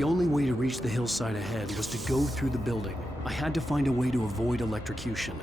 The only way to reach the hillside ahead was to go through the building. I had to find a way to avoid electrocution.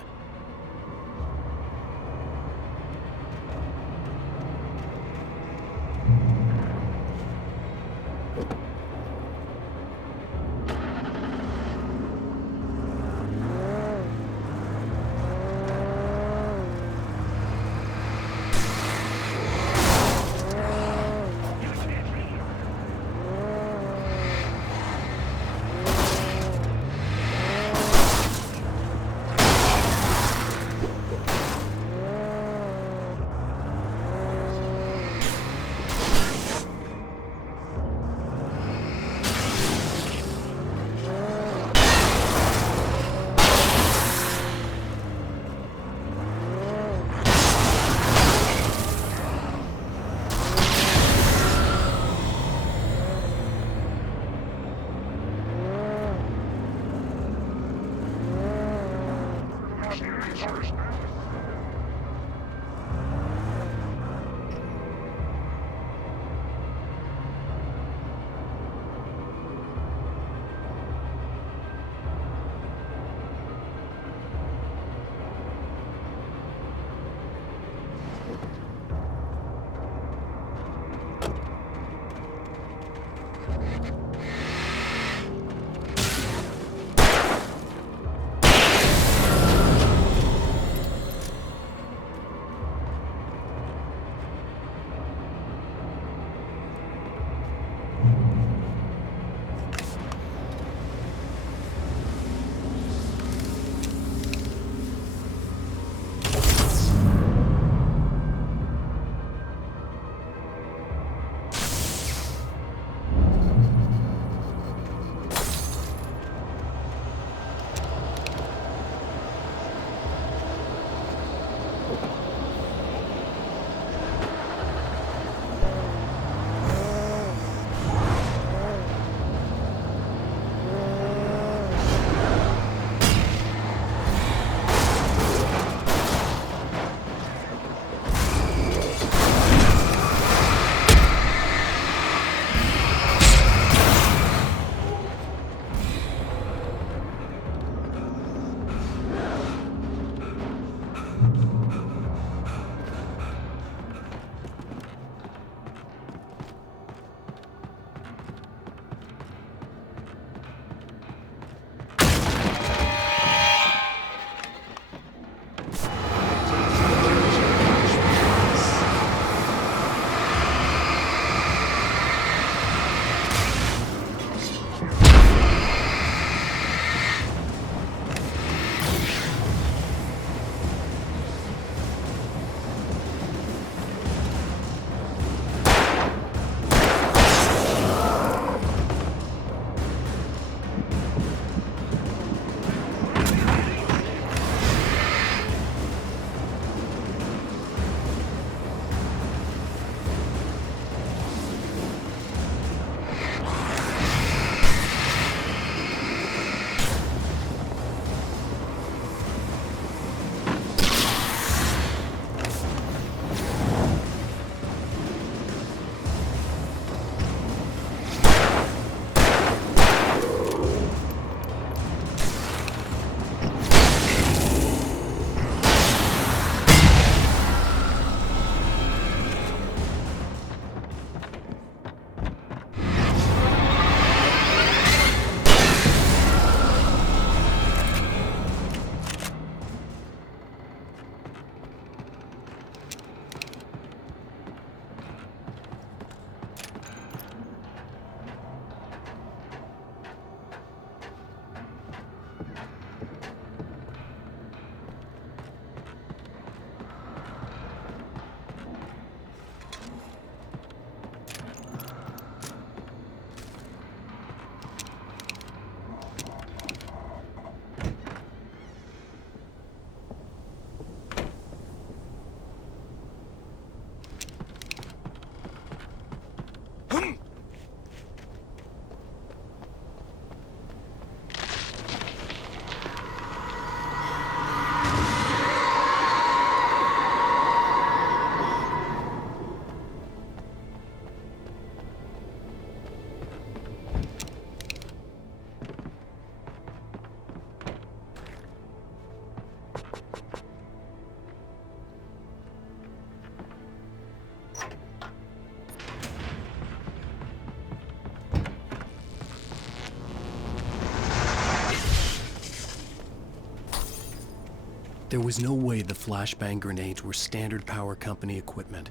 There was no way the flashbang grenades were Standard Power Company equipment.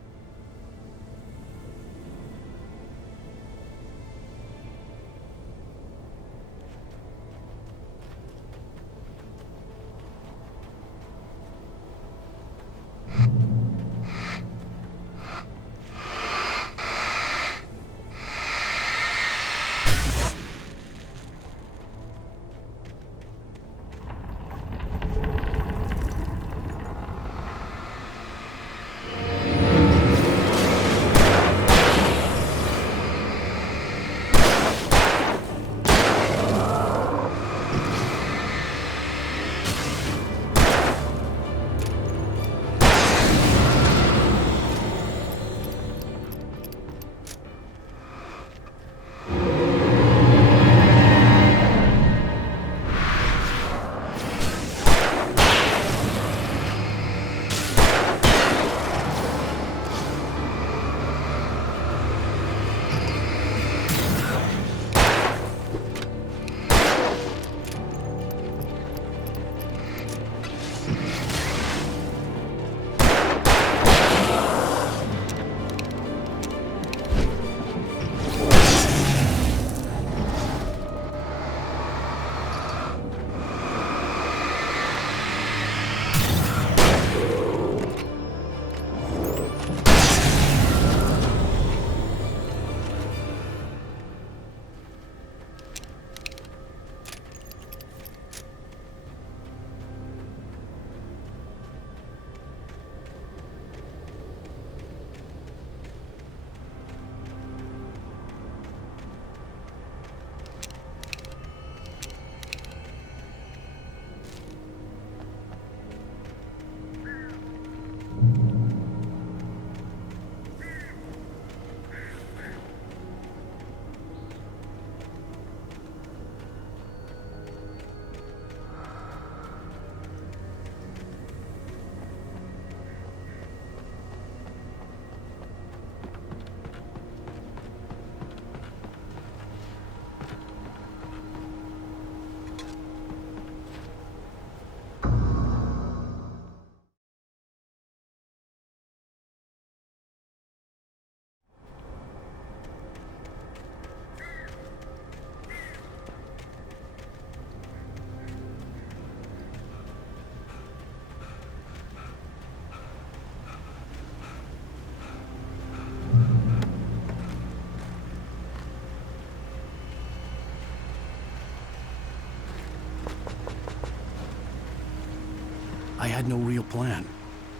I had no real plan.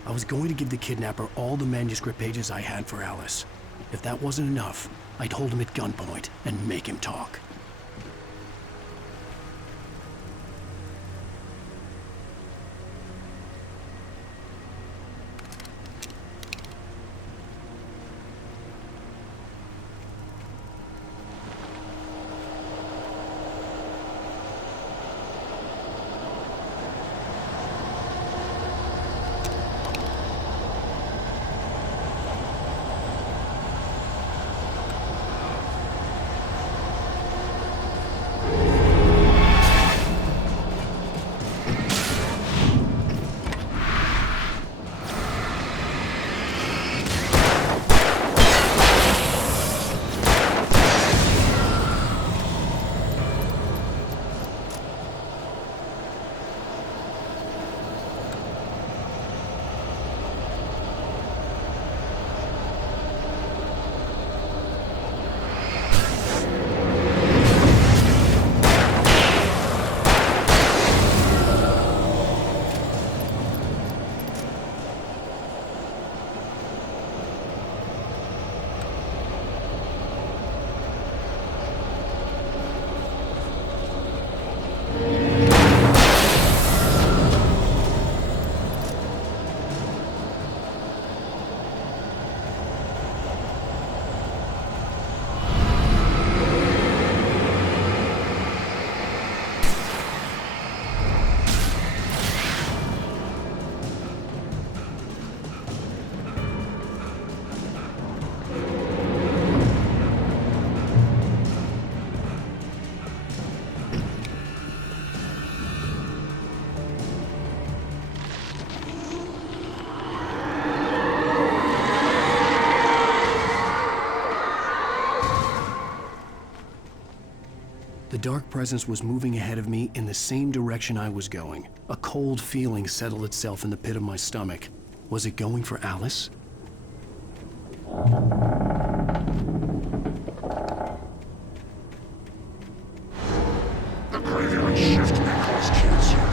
I was going to give the kidnapper all the manuscript pages I had for Alice. If that wasn't enough, I'd hold him at gunpoint and make him talk. dark presence was moving ahead of me in the same direction I was going. A cold feeling settled itself in the pit of my stomach. Was it going for Alice? The graveyard shift may cause cancer.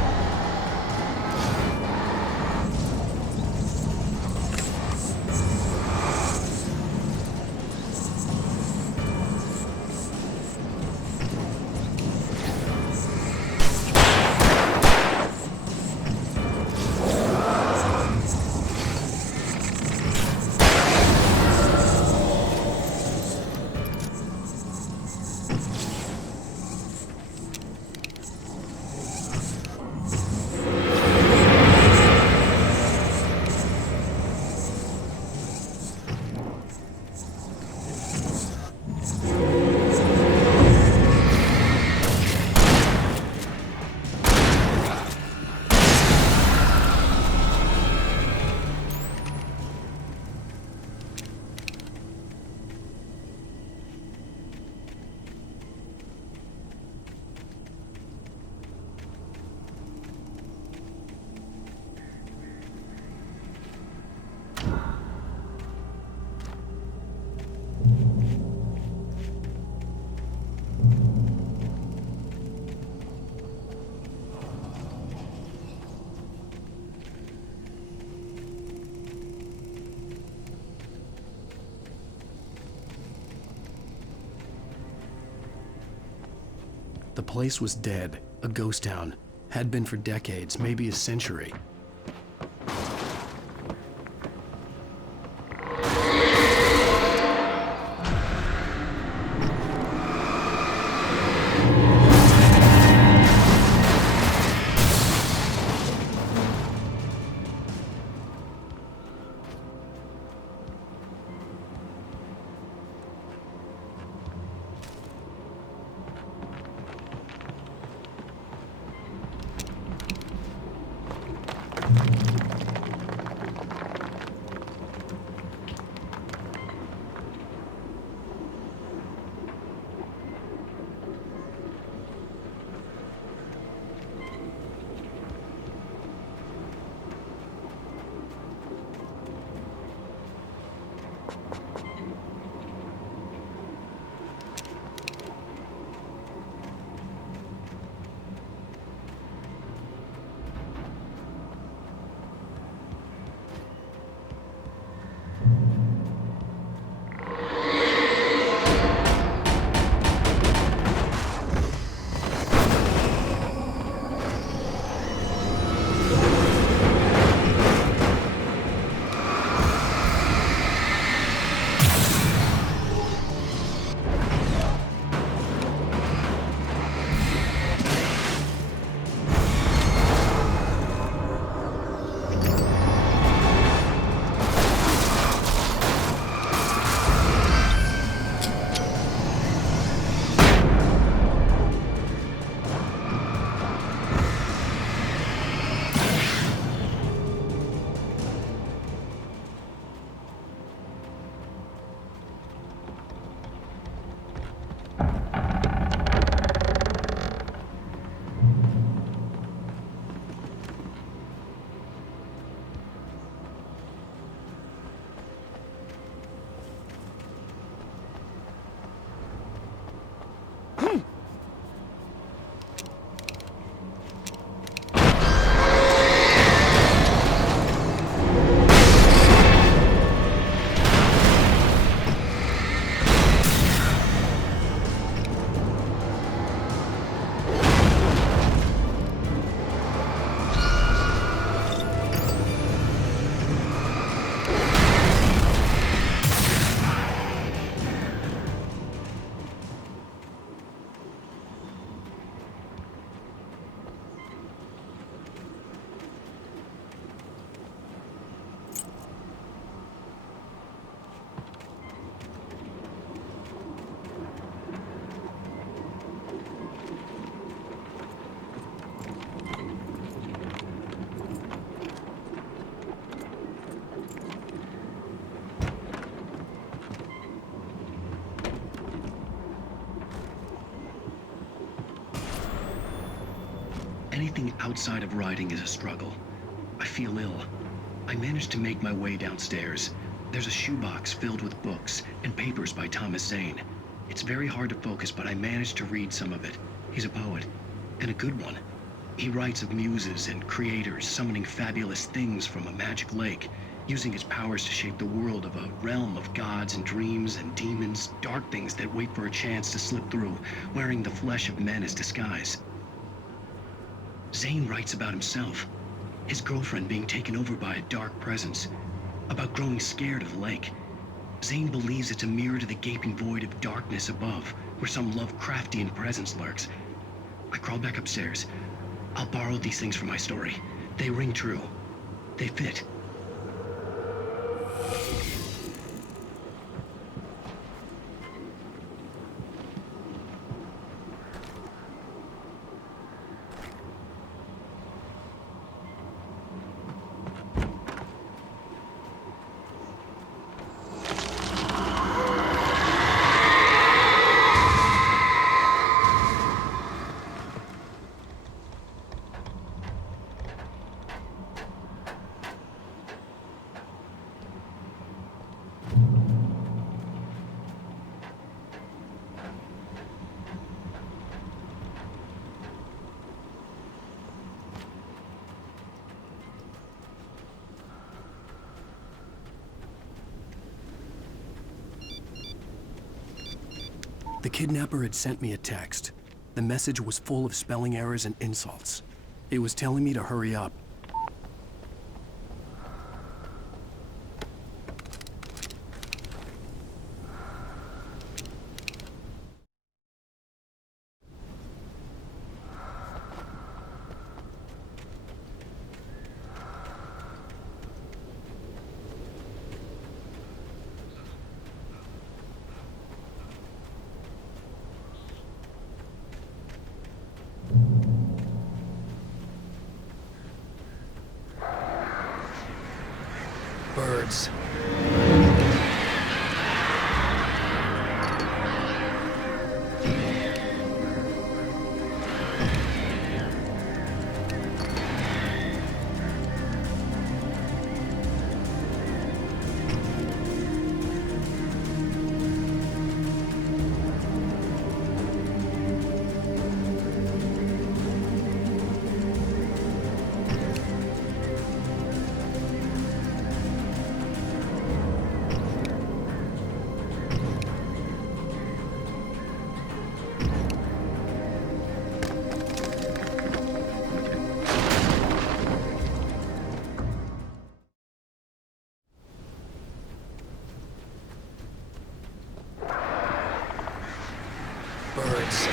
The place was dead, a ghost town. Had been for decades, maybe a century. Anything outside of riding is a struggle. I feel ill. I managed to make my way downstairs. There's a shoebox filled with books and papers by Thomas Zane. It's very hard to focus, but I managed to read some of it. He's a poet, and a good one. He writes of muses and creators summoning fabulous things from a magic lake, using his powers to shape the world of a realm of gods and dreams and demons, dark things that wait for a chance to slip through, wearing the flesh of men as disguise. Zane writes about himself, his girlfriend being taken over by a dark presence, about growing scared of the lake. Zane believes it's a mirror to the gaping void of darkness above, where some Lovecraftian presence lurks. I crawl back upstairs. I'll borrow these things for my story. They ring true. They fit. The kidnapper had sent me a text. The message was full of spelling errors and insults. It was telling me to hurry up. Birds. Birds.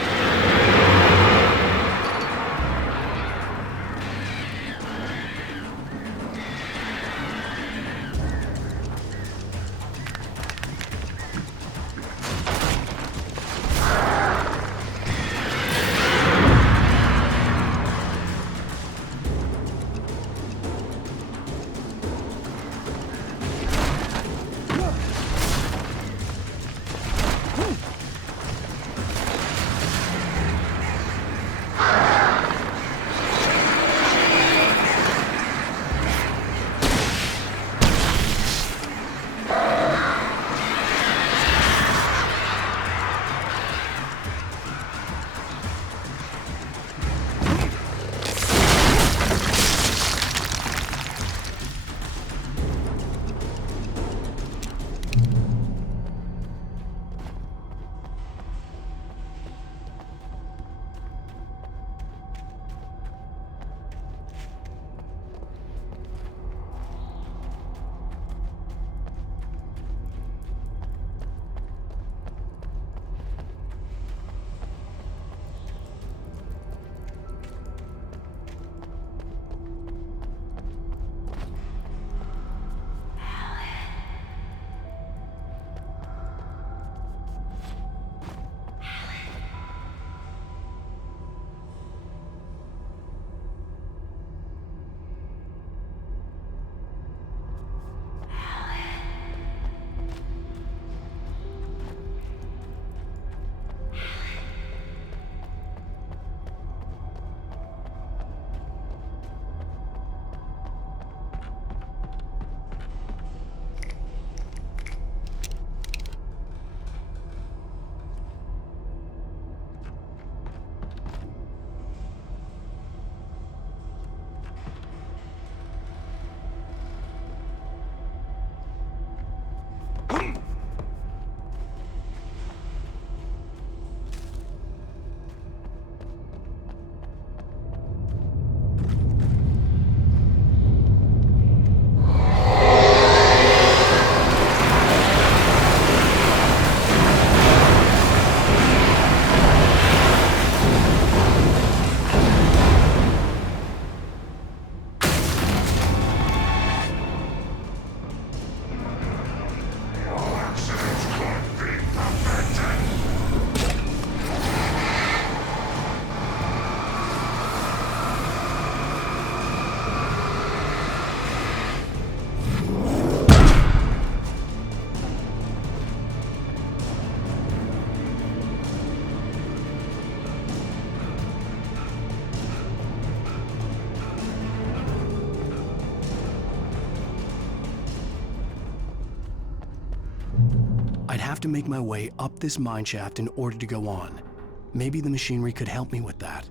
I'd have to make my way up this mine shaft in order to go on. Maybe the machinery could help me with that.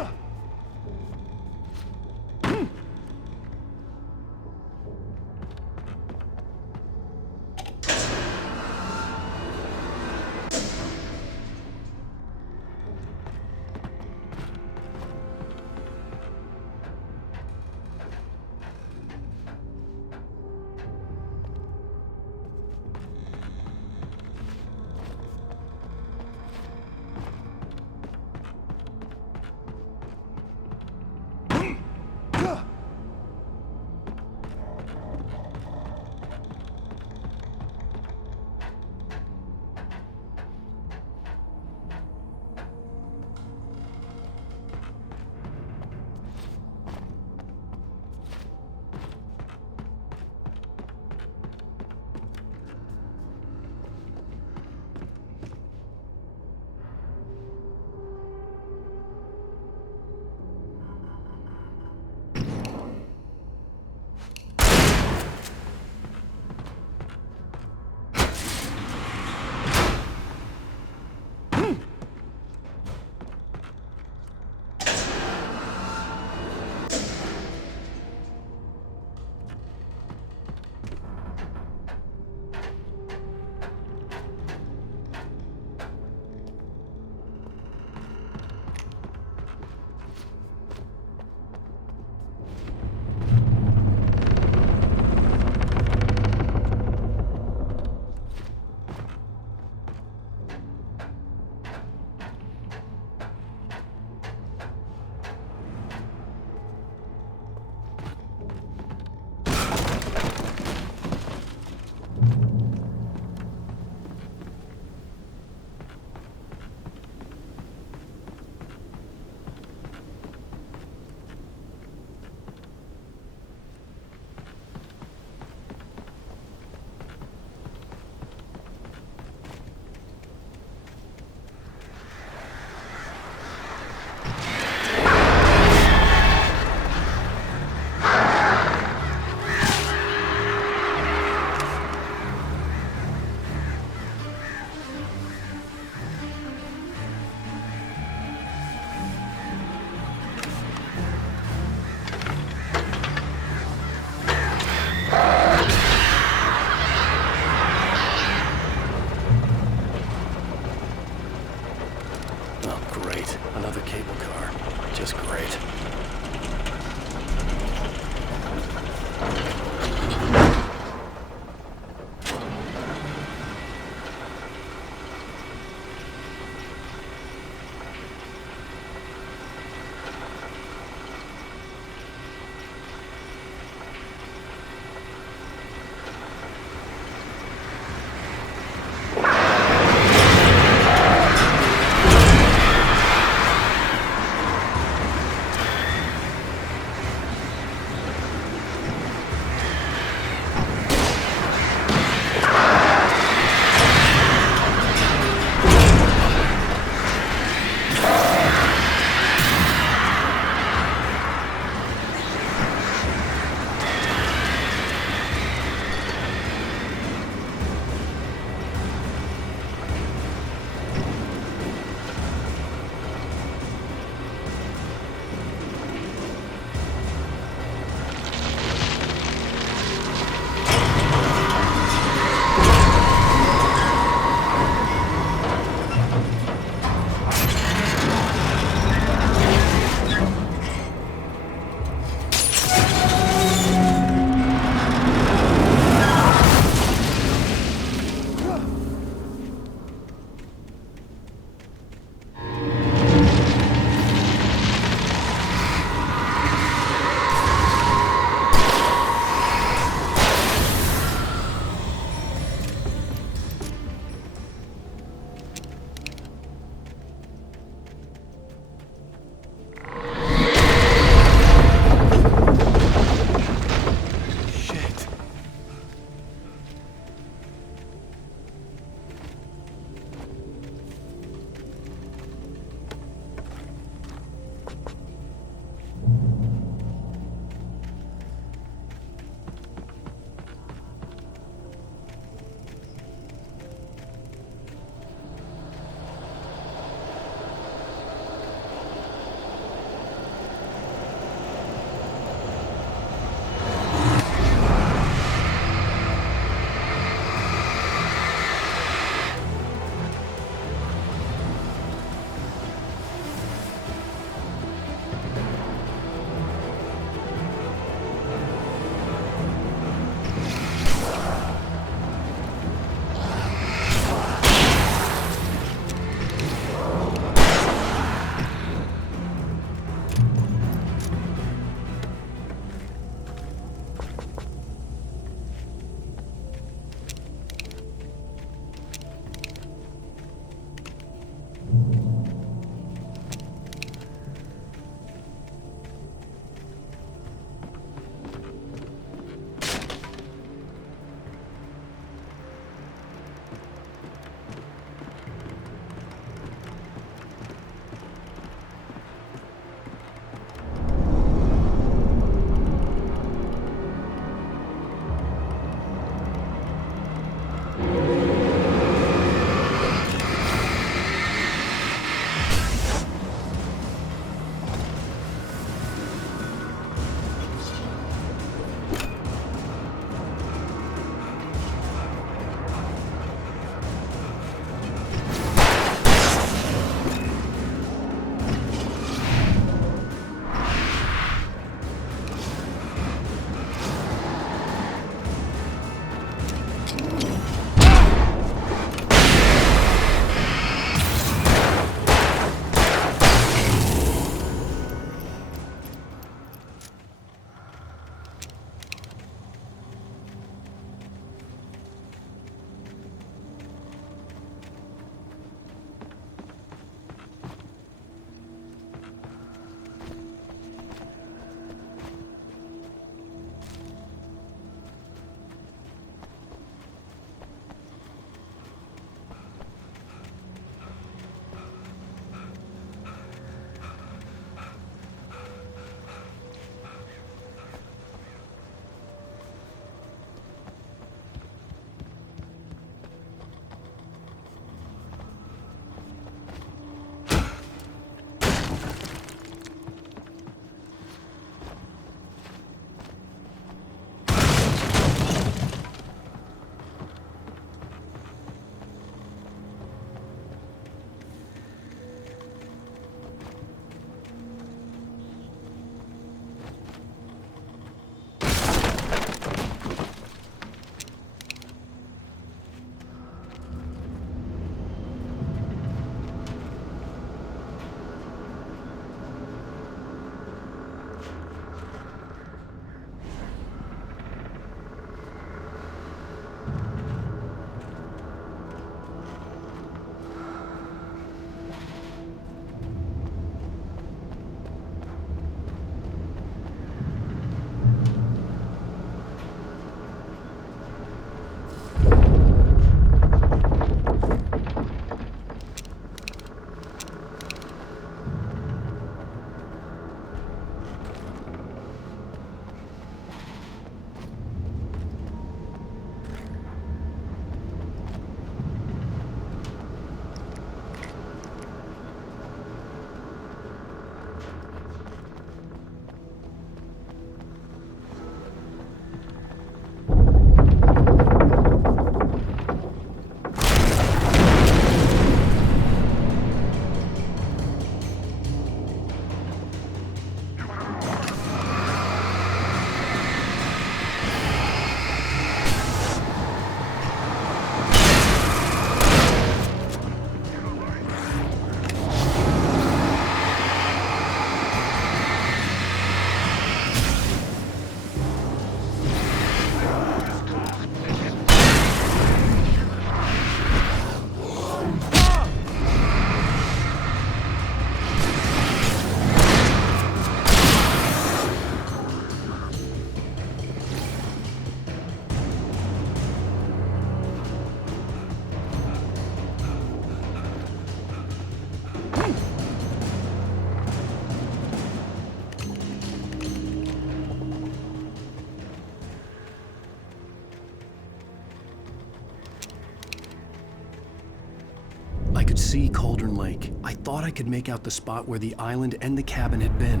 I could see Cauldron Lake. I thought I could make out the spot where the island and the cabin had been.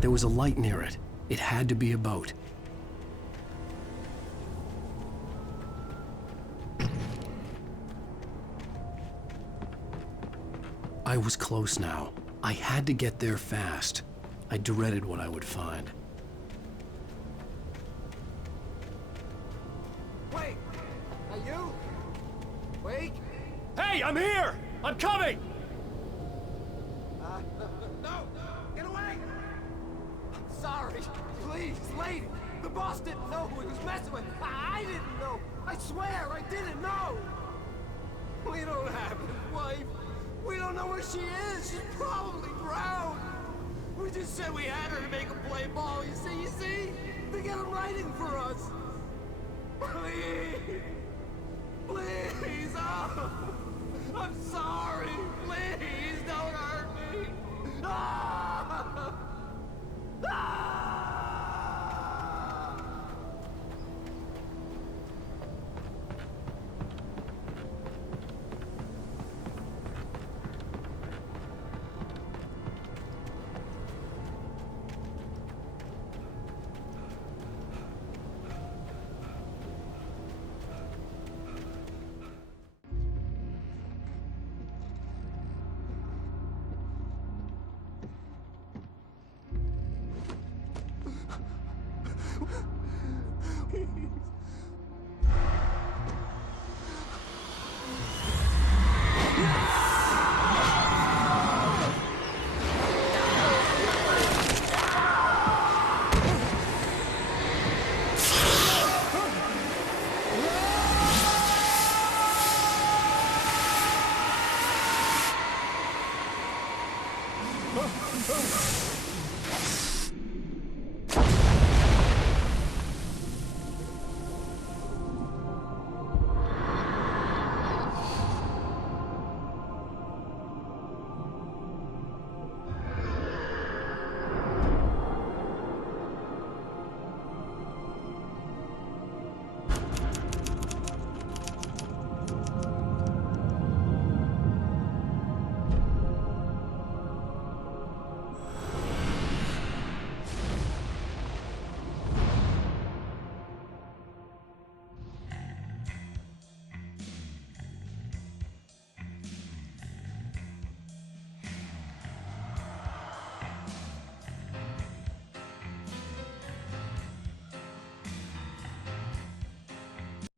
There was a light near it. It had to be a boat. I was close now. I had to get there fast. I dreaded what I would find. Wait! Are you? Wait! Hey, I'm here! I'm coming! No! Get away! Sorry. Please, lady. The boss didn't know who he was messing with. I didn't know. I swear I didn't know. We don't have his wife. We don't know where she is. She's probably drowned. We just said we had her to make him play ball. You see? They get him writing for us. Please. Please. Oh. I'm sorry. Please don't hurt me. Ah! Ah!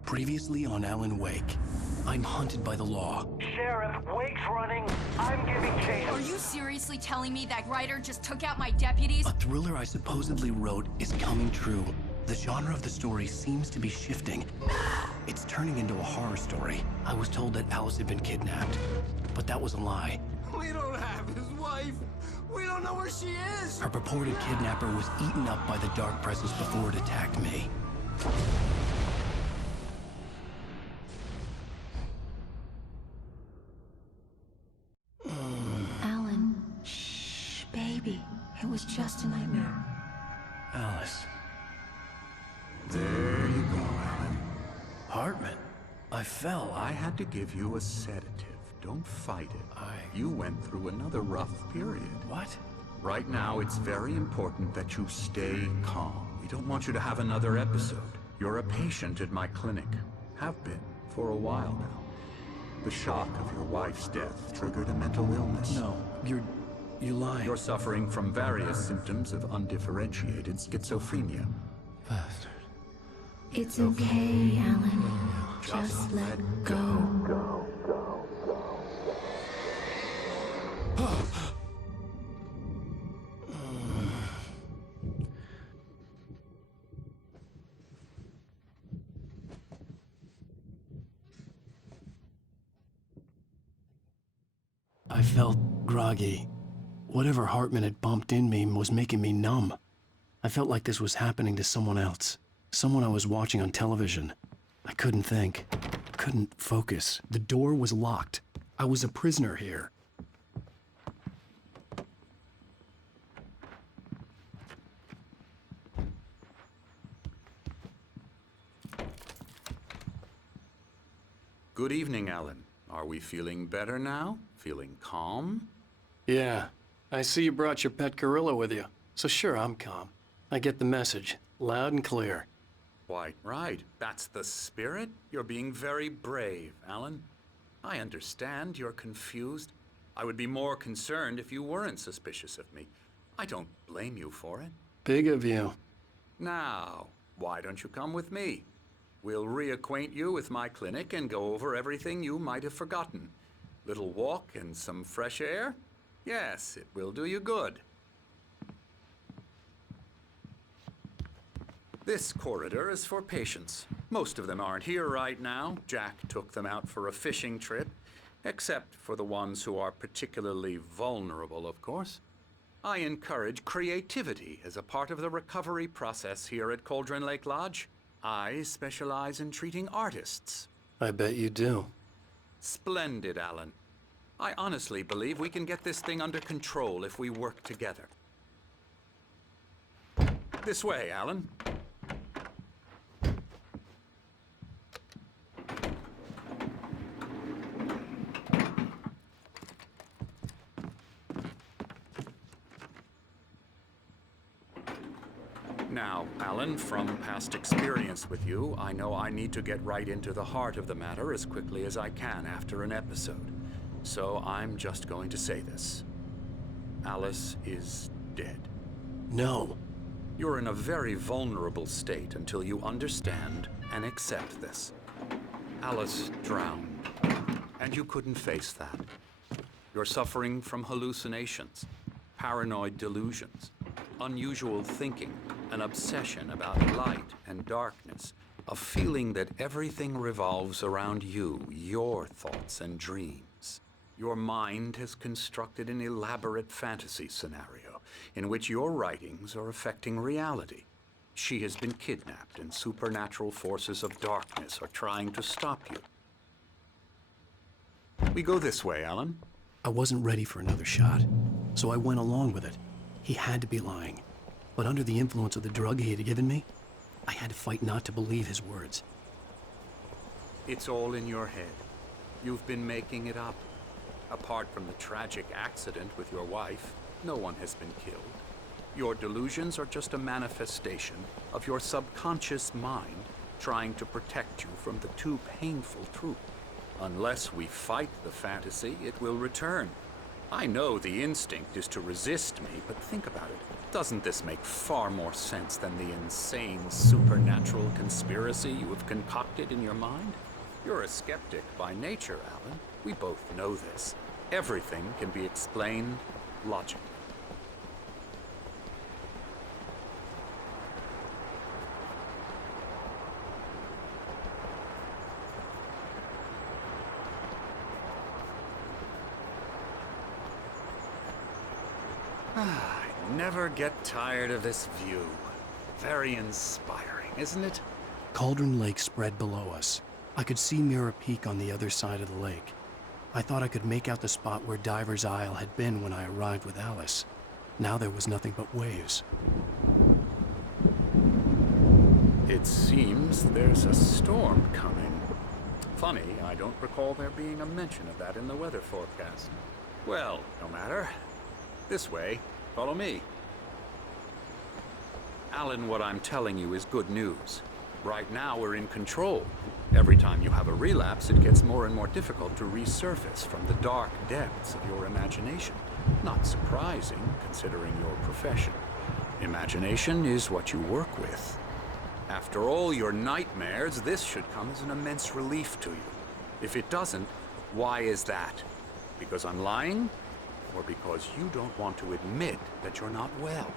Previously on Alan Wake, I'm hunted by the law. Sheriff, Wake's running. I'm giving chase. Are you seriously telling me that writer just took out my deputies? A thriller I supposedly wrote is coming true. The genre of the story seems to be shifting. It's turning into a horror story. I was told that Alice had been kidnapped, but that was a lie. We don't have his wife. We don't know where she is. Her purported kidnapper was eaten up by the dark presence before it attacked me. Alan, shh, baby. It was just a nightmare. Alice. There you go, Alan. Hartman. I fell. I had to give you a sedative. Don't fight it. You went through another rough period. What? Right now, it's very important that you stay calm. We don't want you to have another episode. You're a patient at my clinic. Have been for a while now. The shock of your wife's death triggered a mental illness. No, you're lying. You're suffering from various symptoms of undifferentiated schizophrenia. Bastard. It's okay, Alan. Just let go. I felt groggy. Whatever Hartman had bumped in me was making me numb. I felt like this was happening to someone else. Someone I was watching on television. I couldn't think. Couldn't focus. The door was locked. I was a prisoner here. Good evening, Alan. Are we feeling better now? Feeling calm? Yeah, I see you brought your pet gorilla with you. So sure, I'm calm. I get the message, loud and clear. Quite right. That's the spirit. You're being very brave, Alan. I understand you're confused. I would be more concerned if you weren't suspicious of me. I don't blame you for it. Big of you. Now, why don't you come with me? We'll reacquaint you with my clinic and go over everything you might have forgotten. Little walk and some fresh air? Yes, it will do you good. This corridor is for patients. Most of them aren't here right now. Jack took them out for a fishing trip, except for the ones who are particularly vulnerable, of course. I encourage creativity as a part of the recovery process here at Cauldron Lake Lodge. I specialize in treating artists. I bet you do. Splendid, Alan. I honestly believe we can get this thing under control if we work together. This way, Alan. Now, Alan, from past experience with you, I know I need to get right into the heart of the matter as quickly as I can after an episode. So I'm just going to say this. Alice is dead. No. You're in a very vulnerable state until you understand and accept this. Alice drowned, and you couldn't face that. You're suffering from hallucinations, paranoid delusions, unusual thinking, an obsession about light and darkness, a feeling that everything revolves around you, your thoughts and dreams. Your mind has constructed an elaborate fantasy scenario in which your writings are affecting reality. She has been kidnapped and supernatural forces of darkness are trying to stop you. We go this way, Alan. I wasn't ready for another shot, so I went along with it. He had to be lying. But under the influence of the drug he had given me, I had to fight not to believe his words. It's all in your head. You've been making it up. Apart from the tragic accident with your wife, no one has been killed. Your delusions are just a manifestation of your subconscious mind trying to protect you from the too painful truth. Unless we fight the fantasy, it will return. I know the instinct is to resist me, but think about it. Doesn't this make far more sense than the insane supernatural conspiracy you have concocted in your mind? You're a skeptic by nature, Alan. We both know this. Everything can be explained logically. I never get tired of this view. Very inspiring, isn't it? Cauldron Lake spread below us. I could see Mirror Peak on the other side of the lake. I thought I could make out the spot where Diver's Isle had been when I arrived with Alice. Now there was nothing but waves. It seems there's a storm coming. Funny, I don't recall there being a mention of that in the weather forecast. Well, no matter. This way. Follow me. Alan, what I'm telling you is good news. Right now, we're in control. Every time you have a relapse, it gets more and more difficult to resurface from the dark depths of your imagination. Not surprising, considering your profession. Imagination is what you work with. After all your nightmares, this should come as an immense relief to you. If it doesn't, why is that? Because I'm lying? Or because you don't want to admit that you're not well?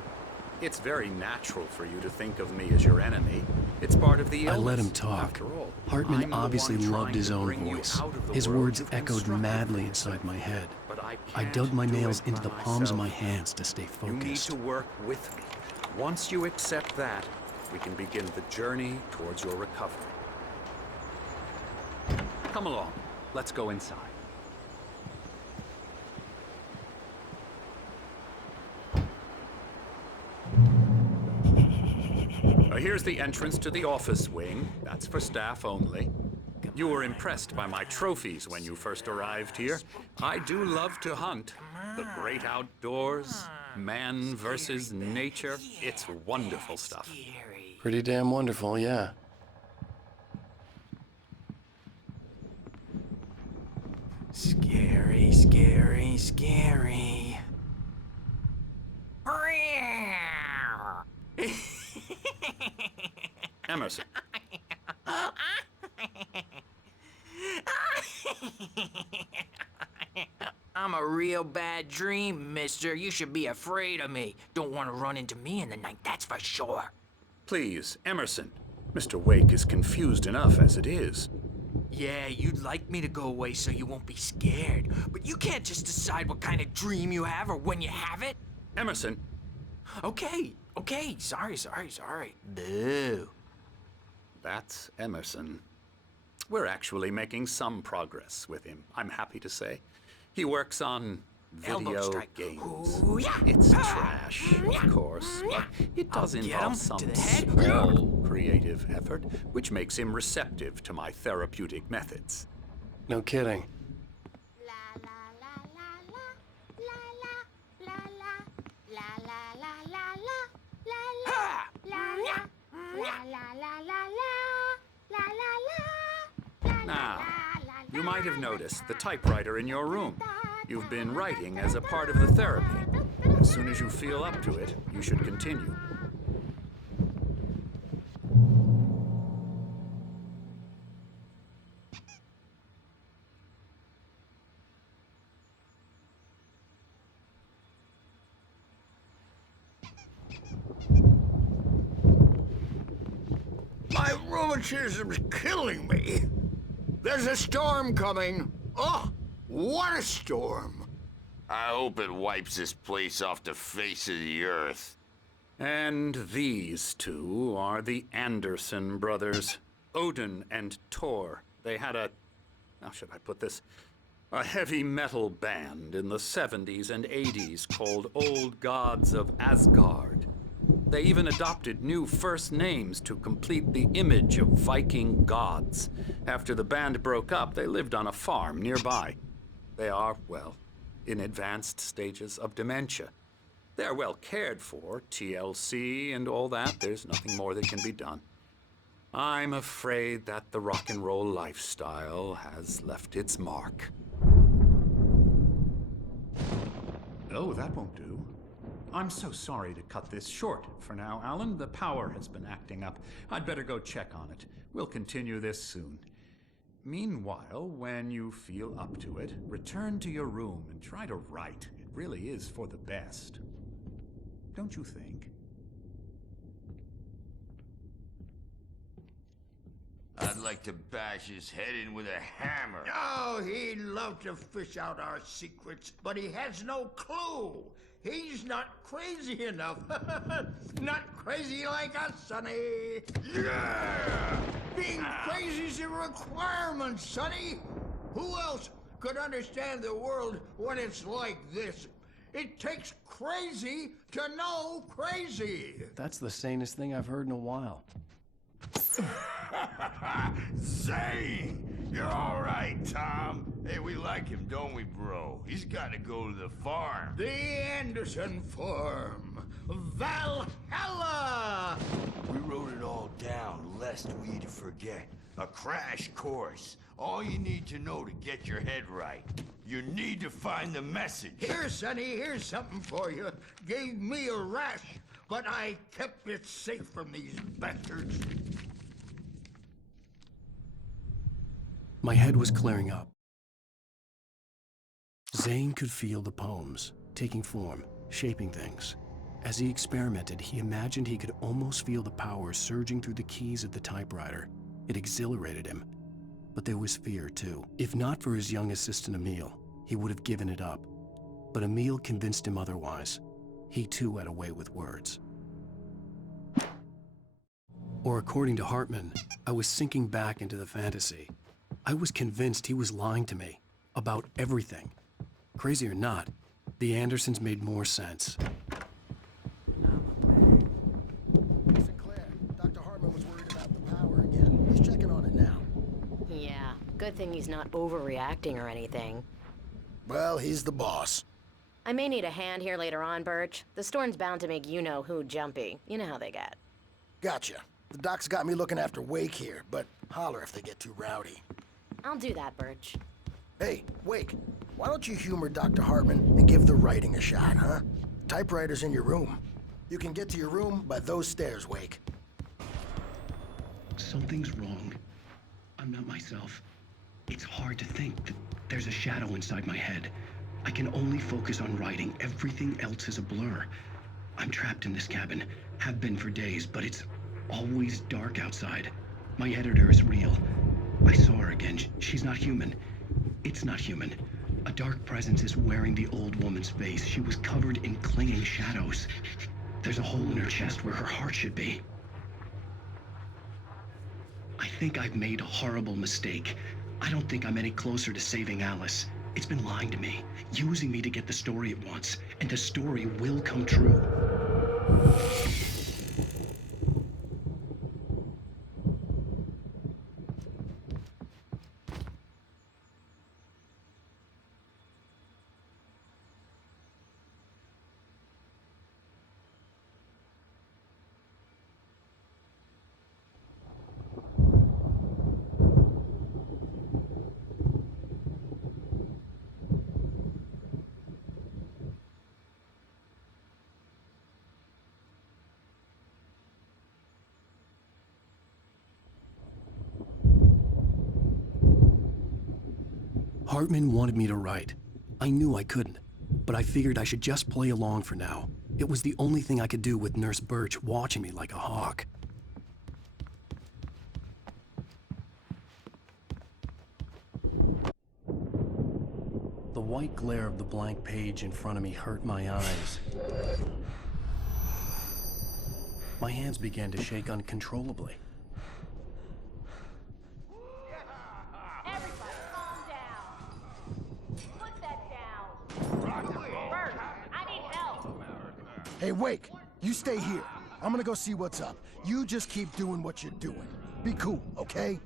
It's very natural for you to think of me as your enemy. It's part of the illness. I let him talk. After all, Hartman I'm the obviously one loved trying his to own bring you voice. out of the His world words you've echoed constructed madly for inside yourself. my head. But I I can't dug my do nails it into the palms of my myself. hands to stay You need focused. to work with me. Once you accept that, we can begin the journey towards your recovery. Come along. Let's go inside. Here's the entrance to the office wing. That's for staff only. You were impressed by my trophies when you first arrived here. I do love to hunt. The great outdoors, man versus nature. It's wonderful stuff. Pretty damn wonderful, yeah. Scary, scary, scary. Emerson. I'm a real bad dream, mister. You should be afraid of me. Don't want to run into me in the night, that's for sure. Please, Emerson. Mr. Wake is confused enough as it is. Yeah, you'd like me to go away so you won't be scared. But you can't just decide what kind of dream you have or when you have it. Emerson. Okay. Sorry. Boo. That's Emerson. We're actually making some progress with him, I'm happy to say. He works on Elbow video strike. games. Ooh, yeah. It's trash, of course, but it does I'll get involve him some to the head. small creative effort, which makes him receptive to my therapeutic methods. No kidding. Now, you might have noticed the typewriter in your room. You've been writing as a part of the therapy. As soon as you feel up to it, you should continue. My rheumatism's killing me. There's a storm coming. Oh, what a storm. I hope it wipes this place off the face of the earth. And these two are the Anderson brothers, Odin and Tor. They had how should I put this? A heavy metal band in the 70s and 80s called Old Gods of Asgard. They even adopted new first names to complete the image of Viking gods. After the band broke up, they lived on a farm nearby. They are, well, in advanced stages of dementia. They're well cared for, TLC and all that. There's nothing more that can be done. I'm afraid that the rock and roll lifestyle has left its mark. Oh, that won't do. I'm so sorry to cut this short for now, Alan. The power has been acting up. I'd better go check on it. We'll continue this soon. Meanwhile, when you feel up to it, return to your room and try to write. It really is for the best. Don't you think? I'd like to bash his head in with a hammer. Oh, he'd love to fish out our secrets, but he has no clue. He's not crazy enough. Not crazy like us, Sonny. Yeah! Being crazy's a requirement, Sonny. Who else could understand the world when it's like this? It takes crazy to know crazy. That's the sanest thing I've heard in a while. Zane! You're all right, Tom. Hey, we like him, don't we, bro? He's got to go to the farm. The Anderson farm. Valhalla! We wrote it all down, lest we forget. A crash course. All you need to know to get your head right. You need to find the message. Here, Sonny, here's something for you. Gave me a rash, but I kept it safe from these bastards. My head was clearing up. Zane could feel the poems, taking form, shaping things. As he experimented, he imagined he could almost feel the power surging through the keys of the typewriter. It exhilarated him. But there was fear, too. If not for his young assistant Emil, he would have given it up. But Emil convinced him otherwise. He too had a way with words. Or according to Hartman, I was sinking back into the fantasy. I was convinced he was lying to me about everything. Crazy or not, the Andersons made more sense. Sinclair, Dr. Hartman was worried about the power again. He's checking on it now. Yeah, Good thing he's not overreacting or anything. Well, he's the boss. I may need a hand here later on, Birch. The storm's bound to make you-know-who jumpy. You know how they get. Gotcha. The doc's got me looking after Wake here, but holler if they get too rowdy. I'll do that, Birch. Hey, Wake, why don't you humor Dr. Hartman and give the writing a shot, huh? Typewriter's in your room. You can get to your room by those stairs, Wake. Something's wrong. I'm not myself. It's hard to think that there's a shadow inside my head. I can only focus on writing. Everything else is a blur. I'm trapped in this cabin. Have been for days, but it's always dark outside. My editor is real. I saw her again. She's not human. It's not human. A dark presence is wearing the old woman's face. She was covered in clinging shadows. There's a hole in her chest where her heart should be. I think I've made a horrible mistake. I don't think I'm any closer to saving Alice. It's been lying to me, using me to get the story it wants, and the story will come true. Hartman wanted me to write. I knew I couldn't, but I figured I should just play along for now. It was the only thing I could do with Nurse Birch watching me like a hawk. The white glare of the blank page in front of me hurt my eyes. My hands began to shake uncontrollably. Hey, Wake, you stay here. I'm gonna go see what's up. You just keep doing what you're doing. Be cool, okay?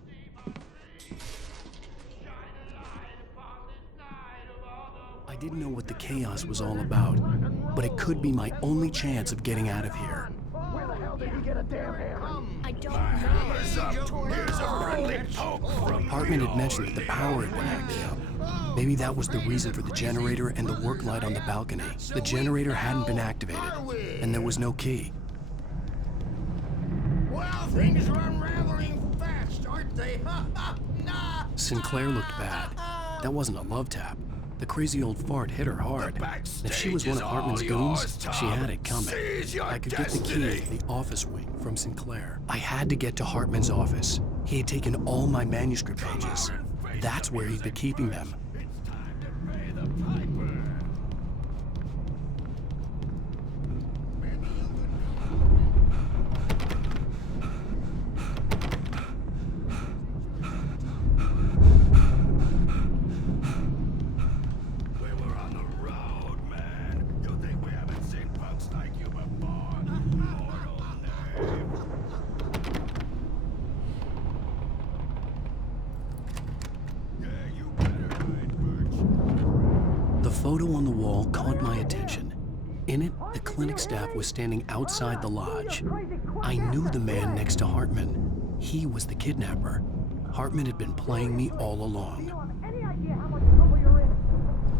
I didn't know what the chaos was all about, but it could be my only chance of getting out of here. Where the hell did he get a damn hammer? I don't know. Here's a friendly poke from Hartman had mentioned that the power had been acted up. Maybe that was the reason for the generator and the work light on the balcony. The generator hadn't been activated, and there was no key. Well, things are unraveling fast, aren't they? Nah. Sinclair looked bad. That wasn't a love tap. The crazy old fart hit her hard. If she was one of Hartman's goons, she had it coming. I could get the key to the office wing from Sinclair. I had to get to Hartman's office. He had taken all my manuscript pages. That's where he'd been keeping them. The photo on the wall caught my attention. In it, the clinic staff was standing outside the lodge. I knew the man next to Hartman. He was the kidnapper. Hartman had been playing me all along. Any idea how much trouble you're in?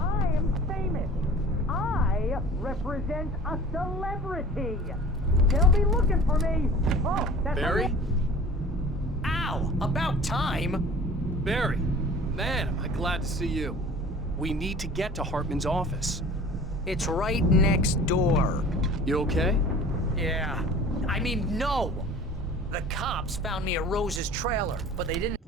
I am famous. I represent a celebrity. They'll be looking for me. Oh, that's Barry? Ow! About time! Barry, man, am I glad to see you. We need to get to Hartman's office. It's right next door. You okay? Yeah. I mean, no! The cops found me at Rose's trailer, but they didn't...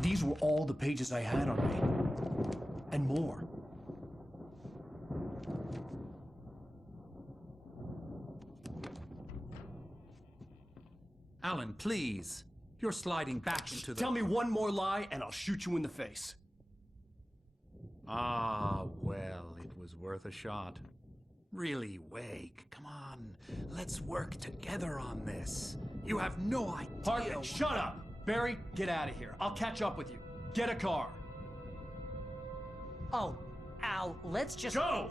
These were all the pages I had on me. And more. Alan, please. You're sliding back into the... Tell me one more lie and I'll shoot you in the face. Ah, well, it was worth a shot. Really, Wake, come on. Let's work together on this. You have no idea. Hartman, shut up! Barry, get out of here. I'll catch up with you. Get a car. Oh, Al, let's just... Go!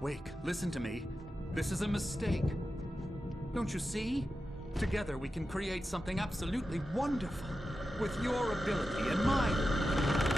Wake, listen to me. This is a mistake. Don't you see? Together we can create something absolutely wonderful. With your ability and mine.